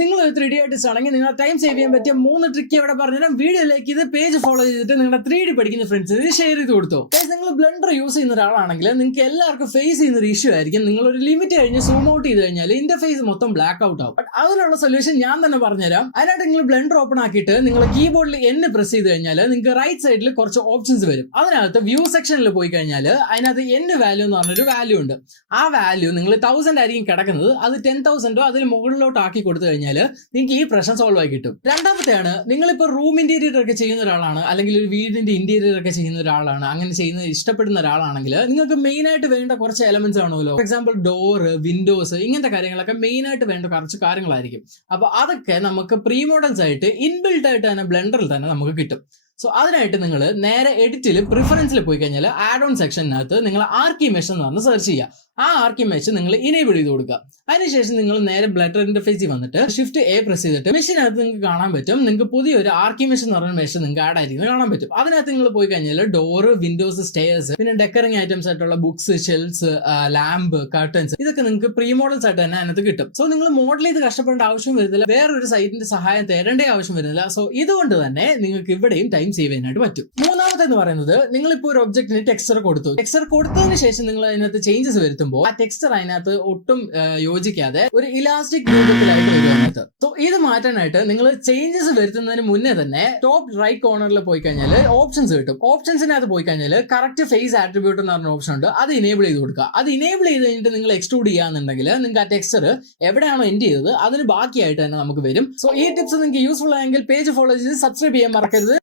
നിങ്ങൾ ഒരു 3D artist ആണെങ്കിൽ നിങ്ങൾ ടൈം സേവ് ചെയ്യാൻ പറ്റിയ 3 ട്രിക്ക് ഇവിടെ പറഞ്ഞുതരാം. വീഡിയോയിലേക്ക് ഇത് പേജ് ഫോളോ ചെയ്തിട്ട് നിങ്ങളുടെ 3D പഠിക്കുന്ന ഫ്രണ്ട്സ് ഇത് ഷെയർ ചെയ്ത് കൊടുത്തു. നിങ്ങൾ ബ്ലെൻഡർ യൂസ് ചെയ്യുന്ന ഒരാളാണെങ്കിൽ നിങ്ങൾക്ക് എല്ലാവർക്കും ഫേസ് ചെയ്യുന്ന ഒരു ഇഷ്യൂ ആയിരിക്കും. നിങ്ങൾ ഒരു ലിമിറ്റ് കഴിഞ്ഞ് സൂം ഔട്ട് ചെയ്ത് കഴിഞ്ഞാൽ ഇന്റർഫേസ് മൊത്തം ബ്ലാക്ക് ഔട്ട് ആവും. ബട്ട് അതിനുള്ള സൊല്യൂഷൻ ഞാൻ തന്നെ പറഞ്ഞുതരാം. അതിനായിട്ട് നിങ്ങൾ ബ്ലെൻഡർ ഓപ്പൺ ആക്കിയിട്ട് നിങ്ങൾ കീബോർഡിൽ N പ്രസ് ചെയ്ത് കഴിഞ്ഞാൽ നിങ്ങൾക്ക് റൈറ്റ് സൈഡിൽ കുറച്ച് ഓപ്ഷൻസ് വരും. അതിനകത്ത് വ്യൂ സെക്ഷനിൽ പോയി കഴിഞ്ഞാൽ അതിനകത്ത് N വാല്യൂ എന്ന് പറഞ്ഞൊരു വാല്യൂ ഉണ്ട്. ആ വാല്യൂ നിങ്ങൾ 1000 ആയിരിക്കും കിടക്കുന്നത്. അത് 10,000 അതിൽ മുകളിലോട്ട് ആക്കി കൊടുത്തു കഴിഞ്ഞാൽ നിങ്ങൾക്ക് ഈ പ്രശ്നം സോൾവ് ആയി കിട്ടും. രണ്ടാമത്തെയാണ്, നിങ്ങളിപ്പോൾ റൂം ഇന്റീരിയർ ഒക്കെ ചെയ്യുന്ന ഒരാളാണ്, അല്ലെങ്കിൽ ഒരു വീടിന്റെ ഇന്റീരിയർ ഒക്കെ ചെയ്യുന്ന ഒരാളാണ്, അങ്ങനെ ചെയ്യുന്നത് ഇഷ്ടപ്പെടുന്ന ഒരാളാണെങ്കിൽ നിങ്ങൾക്ക് മെയിൻ ആയിട്ട് വേണ്ട കുറച്ച് എലമെന്റ്സ് ആണല്ലോ. ഫോർ എക്സാമ്പിൾ ഡോറ്, വിൻഡോസ്, ഇങ്ങനത്തെ കാര്യങ്ങളൊക്കെ മെയിൻ ആയിട്ട് വേണ്ട കുറച്ച് കാര്യങ്ങളായിരിക്കും. അപ്പൊ അതൊക്കെ നമുക്ക് പ്രീ മോഡൽസ് ആയിട്ട് ഇൻബിൽട്ട് ആയിട്ട് തന്നെ ബ്ലെൻഡറിൽ തന്നെ നമുക്ക് കിട്ടും. സോ അതിനായിട്ട് നിങ്ങൾ നേരെ എഡിറ്റിൽ പ്രിഫറൻസിൽ പോയി കഴിഞ്ഞാൽ ആഡ് ഓൺ സെക്ഷനകത്ത് നിങ്ങൾ ആർക്കി മെഷ് എന്ന് പറഞ്ഞ് സെർച്ച് ചെയ്യുക. ആ ആർക്കി മെഷ് നിങ്ങൾ ഇനേബിൾ ചെയ്ത് കൊടുക്കുക. അതിനുശേഷം നിങ്ങൾ നേരെ ബ്ലെൻഡർ ഇന്റർഫേസിൽ വന്നിട്ട് Shift A പ്രസ് ചെയ്തിട്ട് മെഷിനകത്ത് നിങ്ങൾക്ക് കാണാൻ പറ്റും, നിങ്ങൾക്ക് പുതിയൊരു ആർക്കി മെഷ് എന്ന് പറഞ്ഞ മെഷ് നിങ്ങൾക്ക് ആഡ് ആയിരിക്കുന്നത് കാണാൻ പറ്റും. അതിനകത്ത് നിങ്ങൾ പോയി കഴിഞ്ഞാൽ ഡോറ്, വിൻഡോസ്, സ്റ്റെയർസ്, പിന്നെ ഡെക്കറിംഗ് ഐറ്റംസ് ആയിട്ടുള്ള ബുക്സ്, ഷെൽസ്, ലാമ്പ്, കർട്ടൻസ്, ഇതൊക്കെ നിങ്ങൾക്ക് പ്രീ മോഡൽസ് ആയിട്ട് തന്നെ അതിനകത്ത് കിട്ടും. സോ നിങ്ങൾ മോഡൽ ചെയ്ത് കഷ്ടപ്പെടേണ്ട ആവശ്യം വരുന്നില്ല, വേറൊരു സൈറ്റിന്റെ സഹായം തേടേണ്ട ആവശ്യം വരുന്നില്ല. സോ ഇതുകൊണ്ട് തന്നെ നിങ്ങൾക്ക് ഇവിടെയും ടൈം സേവ് ചെയ്യാനായിട്ട് പറ്റും. മൂന്നാമത്തെ എന്ന് പറയുന്നത്, നിങ്ങളിപ്പോൾ ഒരു ഒബ്ജക്റ്റിന് ടെക്സ്ചർ കൊടുത്തു. ടെക്സ്ചർ കൊടുത്തതിന് ശേഷം നിങ്ങൾ അതിനകത്ത് ചേഞ്ചസ് വരുത്തുമ്പോൾ ആ ടെക്സ്ചർ അതിനകത്ത് ഒട്ടും യോജിക്കാതെ ഒരു ഇലാസ്റ്റിക് രൂപത്തിലായിട്ട് വരും അതിനകത്ത്. സോ ഇത് മാറ്റാനായിട്ട് നിങ്ങൾ ചേഞ്ചസ് വരുത്തുന്നതിന് മുന്നേ തന്നെ ടോപ്പ് റൈറ്റ് കോർണറിൽ പോയി കഴിഞ്ഞാൽ ഓപ്ഷൻസ് കിട്ടും. ഓപ്ഷൻസിനകത്ത് പോയി കഴിഞ്ഞാൽ കറക്റ്റ് ഫേസ് ആട്രിബ്യൂട്ട് എന്ന് പറഞ്ഞ ഓപ്ഷൻ ഉണ്ട്. അത് ഇനേബിൾ ചെയ്ത് കൊടുക്കുക. അത് ഇനേബിൾ ചെയ്ത് കഴിഞ്ഞിട്ട് നിങ്ങൾ എക്സ്ട്രൂഡ് ചെയ്യാന്നുണ്ടെങ്കിൽ നിങ്ങൾക്ക് ആ ടെക്സ്ചർ എവിടെയാണോ എൻഡ് ചെയ്തത് അതിന് ബാക്കിയായിട്ട് തന്നെ നമുക്ക് വരും. സോ ഈ ടിപ്സ് നിങ്ങൾക്ക് യൂസ്ഫുൾ ആയെങ്കിൽ പേജ് ഫോളോ ചെയ്ത് സബ്സ്ക്രൈബ് ചെയ്യാൻ മറക്കരുത്.